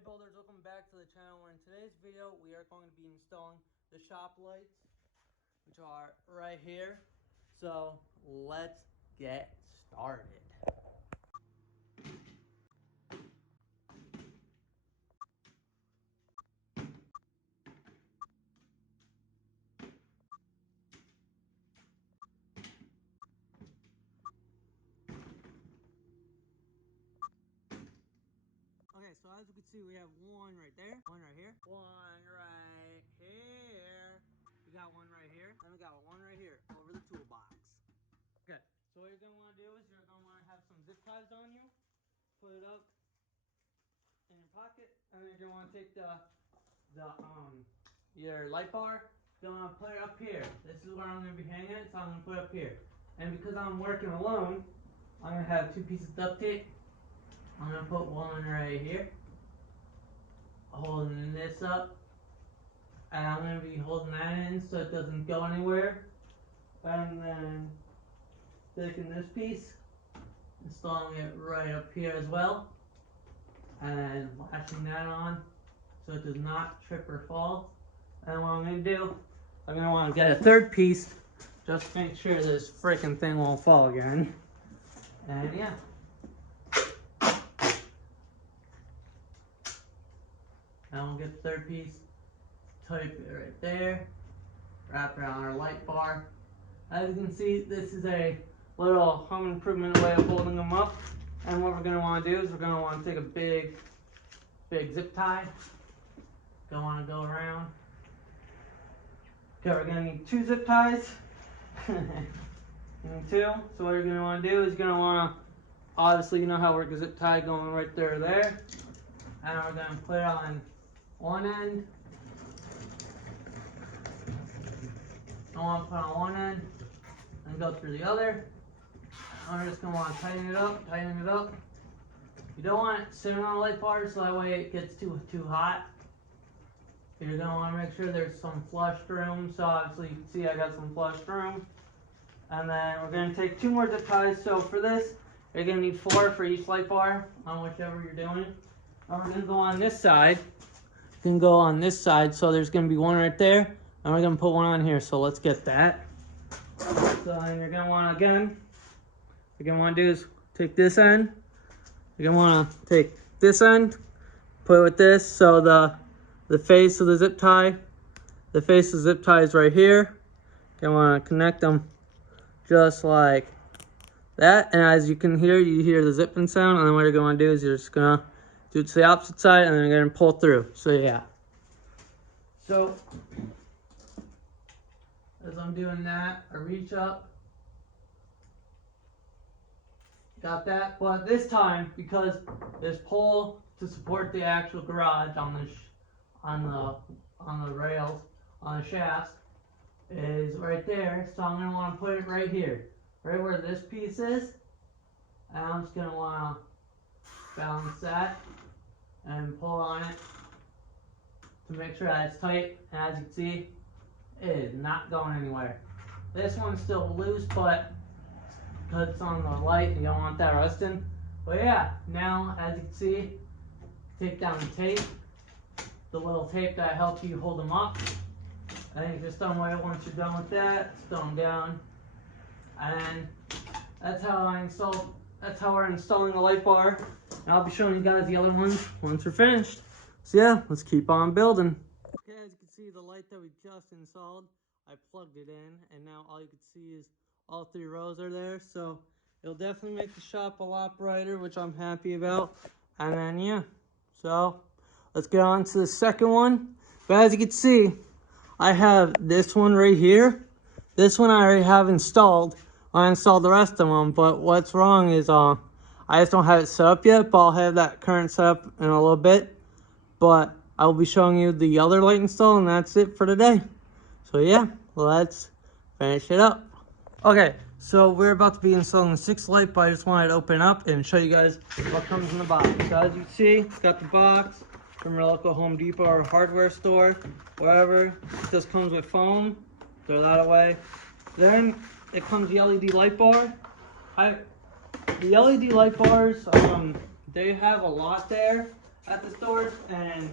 Hey builders, welcome back to the channel. Where in today's video we are going to be installing the shop lights, which are right here. So let's get started. Okay, so as you can see, we have one right there, one right here, one right here. We got one right here, and we got one right here over the toolbox. Okay, so what you're going to want to do is you're going to want to have some zip ties on you, put it up in your pocket, and then you're going to want to take your light bar. You're going to put it up here. This is where I'm going to be hanging it, so I'm going to put it up here. And because I'm working alone, I'm going to have two pieces of duct tape. I'm going to put one right here, holding this up, and I'm going to be holding that in so it doesn't go anywhere. And then taking this piece, installing it right up here as well, and latching that on so it does not trip or fall. And what I'm going to do, I'm going to want to get a third piece just to make sure this freaking thing won't fall again. And yeah. And we'll get the third piece, type it right there, wrap it on our light bar. As you can see, this is a little home improvement way of holding them up. And what we're going to want to do is we're going to want to take a big zip tie. Want to go around. Okay, we're going to need 2 zip ties. And 2. So what you're going to want to do is you're going to want to, obviously you know how to work a zip tie, going right there or there. And we're going to put it on one end. I want to put on one end and go through the other. And we're just going to want to tighten it up. You don't want it sitting on a light bar so that way it gets too hot. You're going to want to make sure there's some flushed room. So obviously you can see I got some flushed room. And then we're going to take 2 more zip ties. So for this, you're going to need 4 for each light bar on whichever you're doing. And we're going to go on this side. You can go on this side. So there's going to be one right there. And we're going to put one on here. So let's get that. So then you're going to want to, again, what you're going to want to do is take this end. You're going to want to take this end, put it with this. So the face of the zip tie is right here. You want to connect them just like that. And as you can hear, you hear the zipping sound. And then what you're going to do is you're just going to do it to the opposite side and then you're going to pull through. So yeah. So as I'm doing that, I reach up. Got that. But this time, because there's pole to support the actual garage on the rails, on the shafts, is right there. So I'm going to want to put it right here, right where this piece is. And I'm just going to want to balance that and pull on it to make sure that it's tight. And as you can see, it is not going anywhere. This one's still loose, but because it's on the light, you don't want that rusting. But yeah, now as you can see, take down the tape. The little tape that helps you hold them up. I think just throw them away once you're done with that. Just throw them down. And that's how we're installing the light bar. And I'll be showing you guys the other ones once we're finished. So yeah, let's keep on building. Okay, as you can see, the light that we just installed, I plugged it in, and now all you can see is all 3 rows are there. So it'll definitely make the shop a lot brighter, which I'm happy about. And then yeah, so let's get on to the second one. But as you can see, I have this one right here. This one I already have installed. I installed the rest of them, but what's wrong is I just don't have it set up yet, but I'll have that current set up in a little bit. But I will be showing you the other light install, and that's it for today. So yeah, let's finish it up. Okay, so we're about to be installing the 6th light, but I just wanted to open up and show you guys what comes in the box. So as you can see, it's got the box from your local Home Depot or hardware store, wherever. It just comes with foam. Throw that away. Then it comes the LED light bar. The LED light bars, they have a lot there. at the stores, and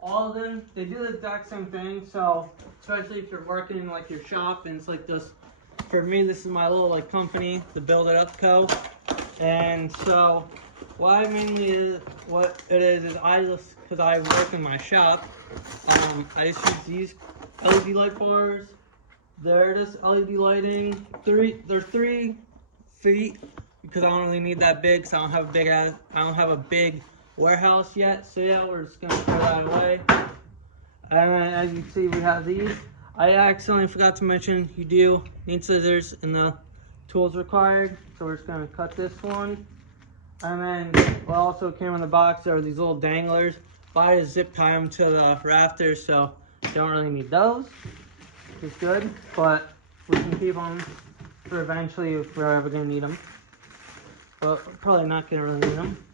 all of them, they do the exact same thing. So especially if you're working in like your shop and it's like this, for me this is my little like company, the Build It Up Co. And so what I mainly what it is I just, because I work in my shop, I just use these LED light bars. They're just LED lighting. They're 3 feet because I don't really need that big. So I don't have a big warehouse yet. So yeah, we're just gonna throw that away. And then, as you can see, we have these. I accidentally forgot to mention you do need scissors and the tools required. So we're just gonna cut this one. And then what also came in the box are these little danglers. But I just zip tie them to the rafters, so you don't really need those, which is good. But we can keep them for eventually if we're ever gonna need them. But we're probably not gonna really need them.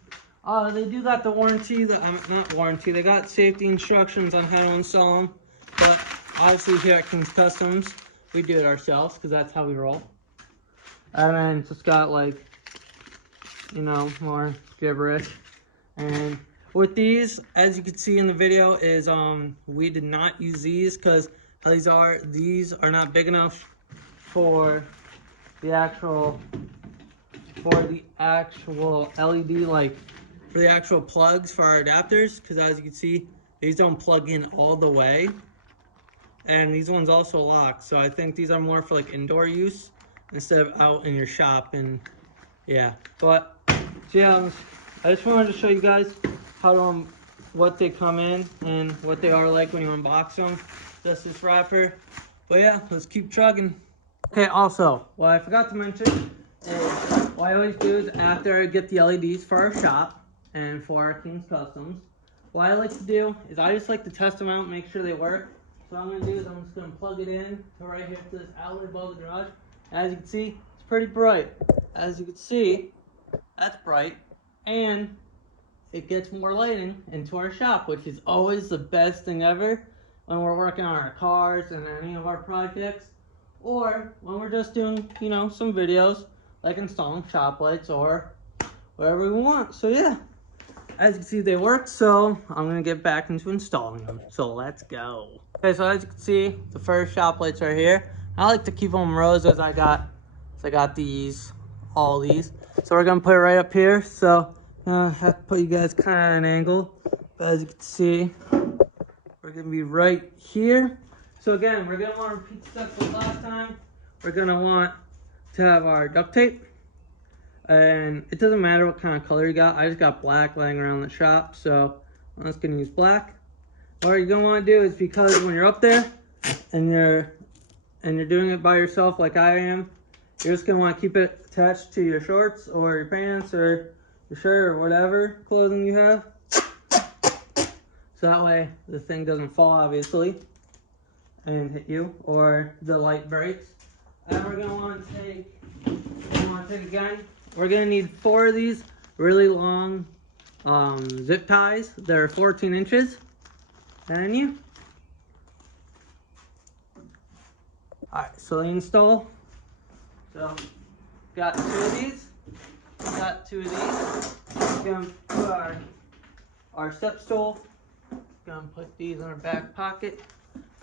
They do got the warranty, not warranty, they got safety instructions on how to install them. But obviously here at KingszKustomsz, we do it ourselves because that's how we roll. And then it's just got like, you know, more gibberish. And with these, as you can see in the video, is we did not use these because these are not big enough for the actual LED, like for the actual plugs for our adapters, because as you can see, these don't plug in all the way, and these ones also lock. So I think these are more for like indoor use instead of out in your shop. And yeah, but yeah, I just wanted to show you guys how what they come in and what they are like when you unbox them. Just this wrapper. But yeah, let's keep trucking. Okay, also, what I forgot to mention is what I always do is after I get the LEDs for our shop and for our KingszKustomsz, what I like to do is I just like to test them out, make sure they work. So what I'm gonna do is I'm just gonna plug it in to right here to this outlet above the garage. And as you can see, it's pretty bright. As you can see, that's bright, and it gets more lighting into our shop, which is always the best thing ever when we're working on our cars and any of our projects, or when we're just doing, you know, some videos like installing shop lights or whatever we want. So yeah, as you can see, they work. So I'm gonna get back into installing them. So let's go. Okay, so as you can see, the first shop lights are here. I like to keep them rows as I got these, all these. So we're gonna put it right up here. So I have to put you guys kind of at an angle. But as you can see, we're gonna be right here. So again, we're gonna want to repeat the steps like last time. We're gonna want to have our duct tape. And it doesn't matter what kind of color you got. I just got black laying around the shop, so I'm just gonna use black. What you're gonna want to do is, because when you're up there and you're doing it by yourself like I am, you're just gonna want to keep it attached to your shorts or your pants or your shirt or whatever clothing you have. So that way the thing doesn't fall, obviously, and hit you, or the light breaks. And we're gonna want to take again. We're gonna need 4 of these really long zip ties. They're 14 inches. And you. Alright, so the install. So got 2 of these. Gonna put our step stool. Gonna put these in our back pocket.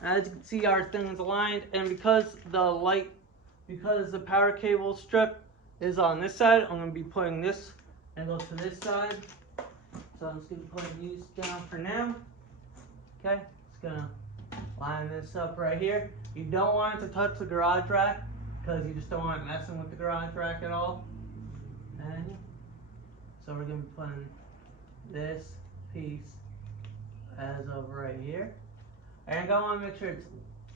As you can see, our thing is aligned, and because the power cable strip is on this side, I'm gonna be putting this angle to this side. So I'm just gonna be putting these down for now. Okay, just gonna line this up right here. You don't want it to touch the garage rack because you just don't want it messing with the garage rack at all. And so we're gonna be putting this piece as of right here. And I want to make sure it's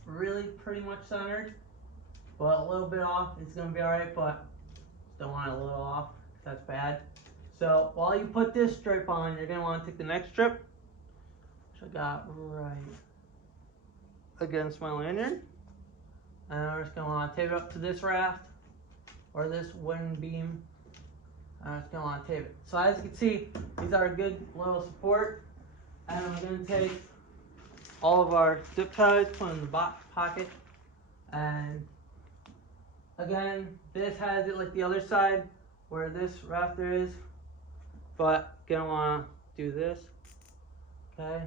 really pretty much centered, but a little bit off it's gonna be alright, but don't want it a little off, that's bad. So while you put this strip on, you're gonna want to take the next strip, which I got right against my lanyard, and I'm just gonna want to tape it up to this raft or this wooden beam. I'm just gonna want to tape it. So as you can see, these are a good little support, and I'm gonna take all of our zip ties, put in the pocket, and again, this has it like the other side where this rafter is, but gonna want to do this Okay.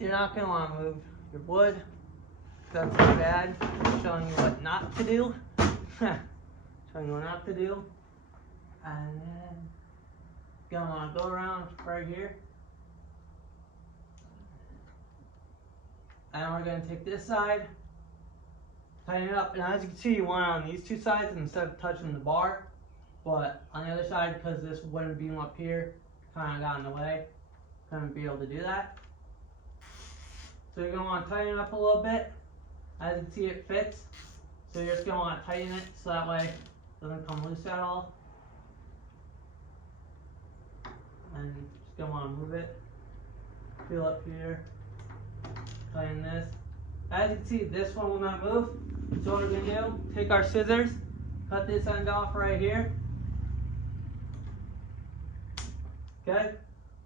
You're not going to want to move your wood. That's too bad. I'm showing you what not to do. Showing you what not to do. And then you're going to want to go around right here. And we're going to take this side, tighten it up. And as you can see, you want it on these two sides instead of touching the bar. But on the other side, because this wooden beam up here kind of got in the way, couldn't be able to do that. So you're going to want to tighten it up a little bit. As you can see, it fits. So you're just going to want to tighten it so that way it doesn't come loose at all. And just going to want to move it. Feel up here. Tighten this. As you can see, this one will not move. So what we're going to do, take our scissors, cut this end off right here. Okay,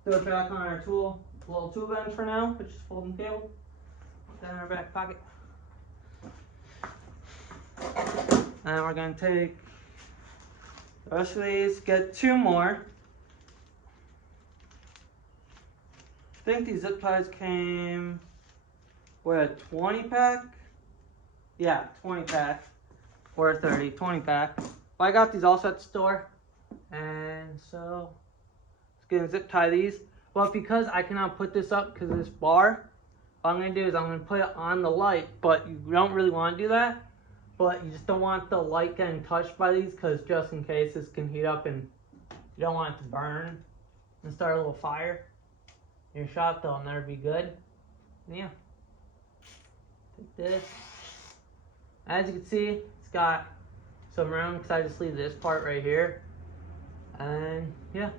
throw it back on our tool, little tool bench for now, which is folding table. Put that in our back pocket. And we're going to take the rest of these, get 2 more. I think these zip ties came with a 20 pack. Yeah, 20 pack or a 30, 20 pack. But I got these also at the store. And so gonna zip tie these, but because I cannot put this up because of this bar, what I'm gonna do is I'm gonna put it on the light. But you don't really want to do that, but you just don't want the light getting touched by these, because just in case this can heat up and you don't want it to burn and start a little fire in your shop. They'll never be good. And yeah, take this. As you can see, it's got some room because I just leave this part right here, and yeah,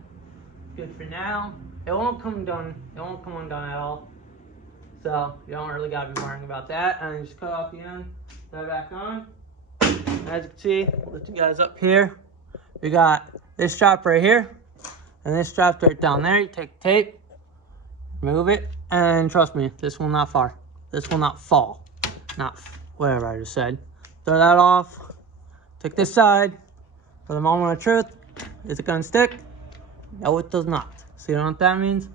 good for now. It won't come undone. It won't come undone at all. So you don't really gotta be worrying about that. And just cut off the end, put it back on. And as you can see, I'll lift you guys up here. We got this strap right here, and this strap right down there. You take the tape, move it, and trust me, this will not fall. This will not fall. Not whatever I just said. Throw that off. Take this side. For the moment of truth, is it gonna stick? No, it does not. So you know what that means?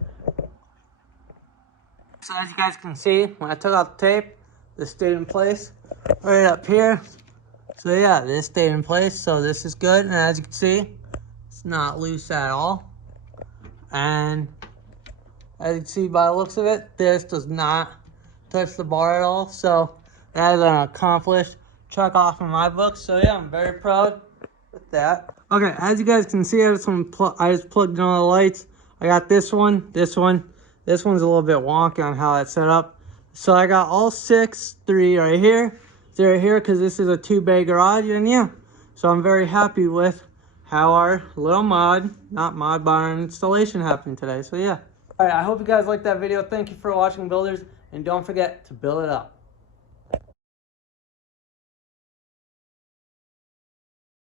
So as you guys can see, when I took out the tape, this stayed in place right up here. So yeah, this stayed in place, so this is good. And as you can see, it's not loose at all. And as you can see by the looks of it, this does not touch the bar at all. So that is an accomplished check off in my book. So yeah, I'm very proud with that. Okay, as you guys can see, I just plugged in all the lights. I got this one, this one. This one's a little bit wonky on how that's set up. So I got all 6, 3 right here, 0 here, because this is a 2-bay garage, and yeah. So I'm very happy with how our little not bar installation happened today. So yeah. All right, I hope you guys liked that video. Thank you for watching, builders, and don't forget to build it up.